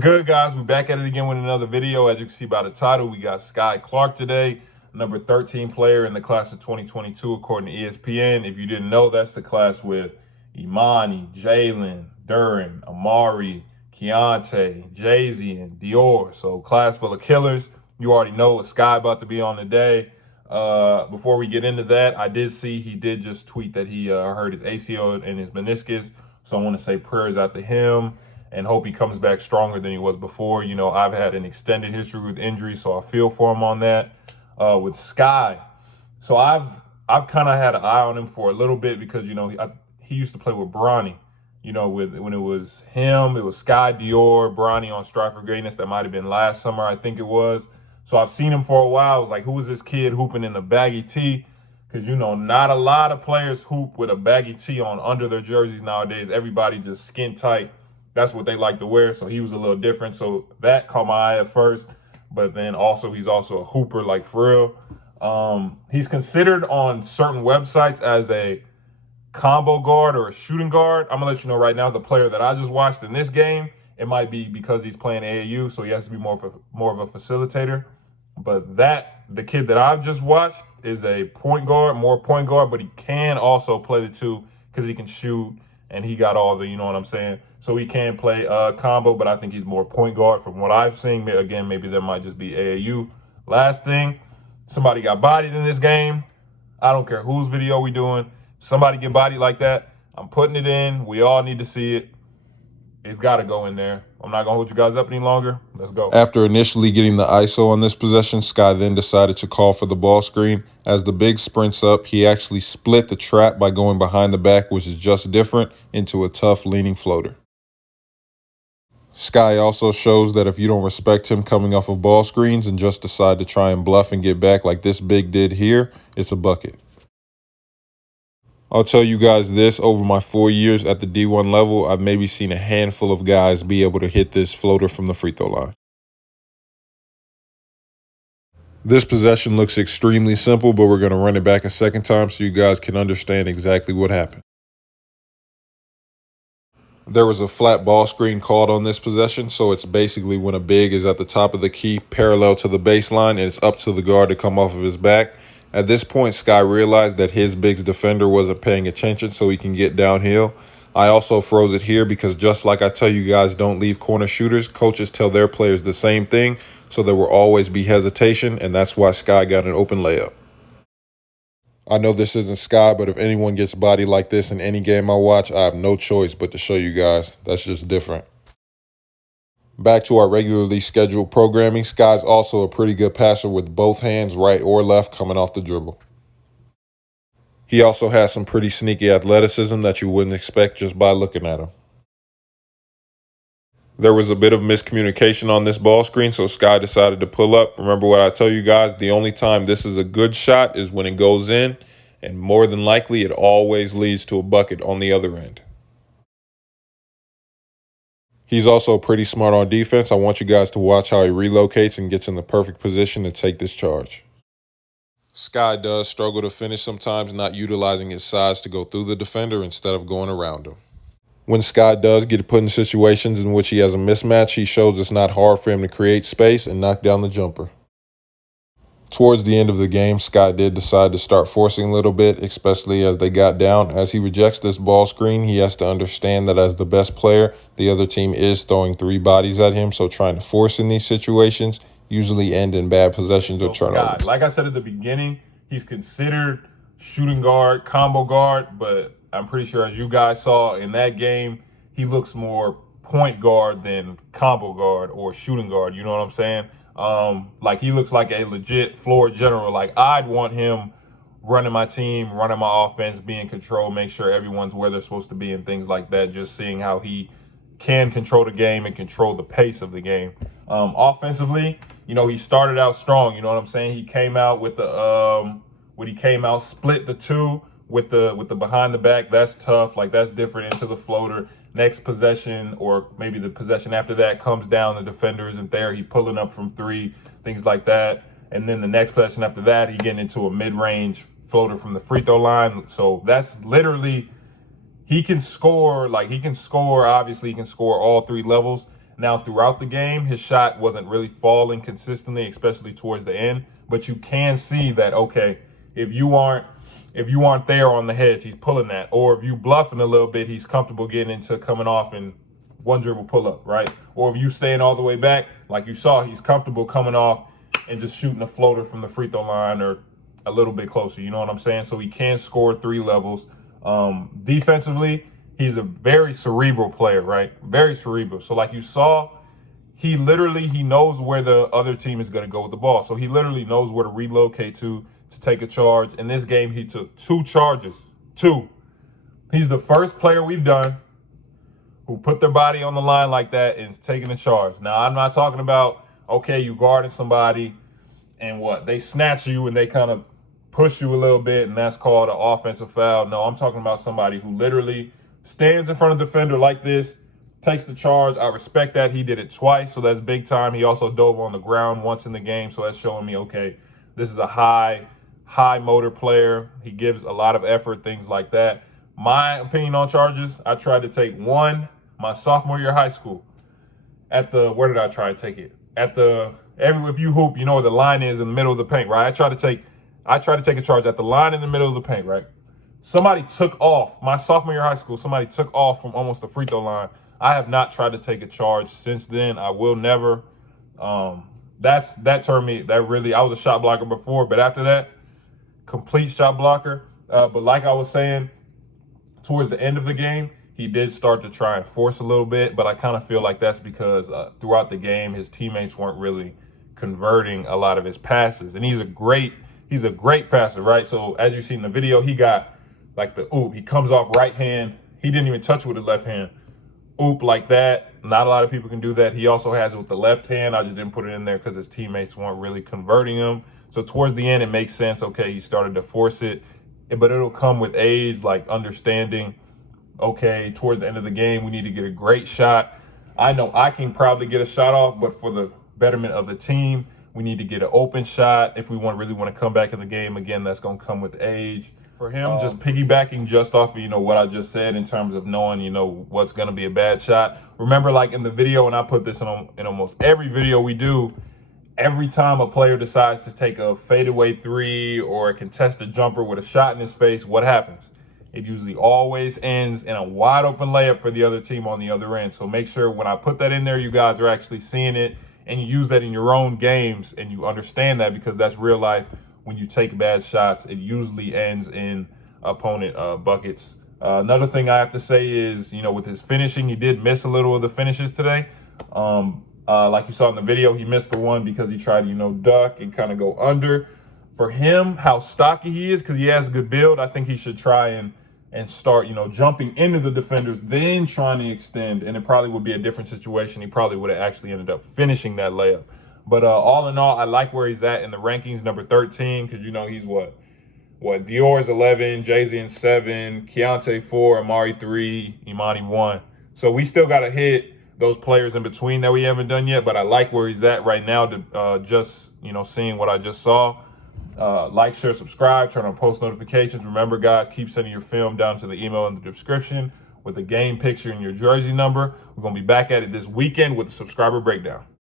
good, guys? We're back at it again with another video. As you can see by the title, we got Skyy Clark today, number 13 player in the class of 2022, according to ESPN. If you didn't know, that's the class with Imani, Jalen, Duran, Amari, Keontae, Jay-Z, and Dior. So class full of killers. You already know what Skyy about to be on today. Before we get into that, I did see he did just tweet that he hurt his ACL and his meniscus. So I want to say prayers out to him and hope he comes back stronger than he was before. You know, I've had an extended history with injuries, so I feel for him on that. With Skyy, so I've kind of had an eye on him for a little bit because, you know, he used to play with Bronny. You know, when it was him, it was Skyy, Dior, Bronny on Strive for Greatness. That might have been last summer, I think it was. So I've seen him for a while. I was like, who is this kid hooping in the baggy tee? Because, you know, not a lot of players hoop with a baggy tee on under their jerseys nowadays. Everybody just skin tight. That's what they like to wear. So he was a little different. So that caught my eye at first. But then also, he's also a hooper, like, for real. He's considered on certain websites as a combo guard or a shooting guard. I'm going to let you know right now, the player that I just watched in this game, it might be because he's playing AAU, so he has to be more of a facilitator. But the kid that I've just watched is a point guard, more point guard, but he can also play the two because he can shoot and he got all the, you know what I'm saying? So he can play combo, but I think he's more point guard from what I've seen. Again, maybe there might just be AAU. Last thing, somebody got bodied in this game. I don't care whose video we doing. Somebody get bodied like that, I'm putting it in. We all need to see it. It's got to go in there. I'm not going to hold you guys up any longer. Let's go. After initially getting the ISO on this possession, Skyy then decided to call for the ball screen. As the big sprints up, he actually split the trap by going behind the back, which is just different, into a tough leaning floater. Skyy also shows that if you don't respect him coming off of ball screens and just decide to try and bluff and get back like this big did here, it's a bucket. I'll tell you guys this, over my 4 years at the D1 level, I've maybe seen a handful of guys be able to hit this floater from the free throw line. This possession looks extremely simple, but we're going to run it back a second time so you guys can understand exactly what happened. There was a flat ball screen called on this possession, so it's basically when a big is at the top of the key parallel to the baseline and it's up to the guard to come off of his back. At this point, Skyy realized that his big's defender wasn't paying attention so he can get downhill. I also froze it here because just like I tell you guys don't leave corner shooters, coaches tell their players the same thing, so there will always be hesitation, and that's why Skyy got an open layup. I know this isn't Skyy, but if anyone gets bodied like this in any game I watch, I have no choice but to show you guys. That's just different. Back to our regularly scheduled programming, Skyy's also a pretty good passer with both hands, right or left, coming off the dribble. He also has some pretty sneaky athleticism that you wouldn't expect just by looking at him. There was a bit of miscommunication on this ball screen, so Skyy decided to pull up. Remember what I tell you guys, the only time this is a good shot is when it goes in, and more than likely it always leads to a bucket on the other end. He's also pretty smart on defense. I want you guys to watch how he relocates and gets in the perfect position to take this charge. Skyy does struggle to finish sometimes, not utilizing his size to go through the defender instead of going around him. When Skyy does get put in situations in which he has a mismatch, he shows it's not hard for him to create space and knock down the jumper. Towards the end of the game, Skyy did decide to start forcing a little bit, especially as they got down. As he rejects this ball screen, he has to understand that as the best player, the other team is throwing three bodies at him, so trying to force in these situations usually end in bad possessions or turnovers. Skyy, like I said at the beginning, he's considered shooting guard, combo guard, but I'm pretty sure as you guys saw in that game, he looks more point guard than combo guard or shooting guard, you know what I'm saying? Like he looks like a legit floor general. Like I'd want him running my team, running my offense, be in control, make sure everyone's where they're supposed to be and things like that. Just seeing how he can control the game and control the pace of the game. Offensively, you know, he started out strong. You know what I'm saying? He came out with the split the two with the behind the back. That's tough. Like that's different into the floater. Next possession, or maybe the possession after that, comes down, the defender isn't there, he pulling up from three, things like that. And then the next possession after that, he getting into a mid-range floater from the free throw line. So that's literally, he can score, obviously he can score all three levels. Now, throughout the game, his shot wasn't really falling consistently, especially towards the end. But you can see that, okay, if you aren't there on the hedge, he's pulling that. Or if you bluffing a little bit, he's comfortable getting into coming off and one dribble pull up, right? Or if you staying all the way back, like you saw, he's comfortable coming off and just shooting a floater from the free throw line or a little bit closer. You know what I'm saying? So he can score 3 levels. Defensively, he's a very cerebral player, right? Very cerebral. So like you saw, he knows where the other team is going to go with the ball. So he literally knows where to relocate to take a charge. In this game, he took 2 charges. 2. He's the first player we've done who put their body on the line like that and is taking a charge. Now, I'm not talking about, okay, you guarding somebody and what? They snatch you and they kind of push you a little bit and that's called an offensive foul. No, I'm talking about somebody who literally stands in front of the defender like this, takes the charge. I respect that. He did it twice, so that's big time. He also dove on the ground once in the game, so that's showing me, okay, this is a high motor player. He gives a lot of effort, things like that. My opinion on charges, I tried to take one my sophomore year of high school where did I try to take it? If you hoop, you know where the line is in the middle of the paint, right? I tried to take a charge at the line in the middle of the paint, right? Somebody took off, my sophomore year of high school, somebody took off from almost the free throw line. I have not tried to take a charge since then. I will never. That turned me, I was a shot blocker before, but after that, complete shot blocker. But like I was saying, towards the end of the game, he did start to try and force a little bit, but I kind of feel like that's because throughout the game, his teammates weren't really converting a lot of his passes. And he's a great passer, right? So as you see in the video, he got like the oop. He comes off right hand. He didn't even touch it with his left hand. Oop like that. Not a lot of people can do that. He also has it with the left hand. I just didn't put it in there because his teammates weren't really converting him. So towards the end, it makes sense. Okay, he started to force it, but it'll come with age, like understanding, okay, towards the end of the game, we need to get a great shot. I know I can probably get a shot off, but for the betterment of the team, we need to get an open shot. If we really want to come back in the game, again, that's going to come with age. For him, just piggybacking just off of, what I just said in terms of knowing, what's going to be a bad shot. Remember, like in the video, and I put this in almost every video we do, every time a player decides to take a fadeaway 3 or a contested jumper with a shot in his face, what happens? It usually always ends in a wide open layup for the other team on the other end. So make sure when I put that in there, you guys are actually seeing it and you use that in your own games and you understand that because that's real life. When you take bad shots, it usually ends in opponent buckets. Another thing I have to say is, with his finishing, he did miss a little of the finishes today. Like you saw in the video, he missed the one because he tried to, duck and kind of go under. For him, how stocky he is, because he has good build, I think he should try and start, jumping into the defenders, then trying to extend. And it probably would be a different situation. He probably would have actually ended up finishing that layup. But all in all, I like where he's at in the rankings, number 13, because, he's what? Dior's 11, Jay-Z 7, Keontae 4, Amari 3, Imani 1. So we still got to hit those players in between that we haven't done yet. But I like where he's at right now to just, seeing what I just saw. Like, share, subscribe, turn on post notifications. Remember, guys, keep sending your film down to the email in the description with the game picture and your jersey number. We're going to be back at it this weekend with the subscriber breakdown.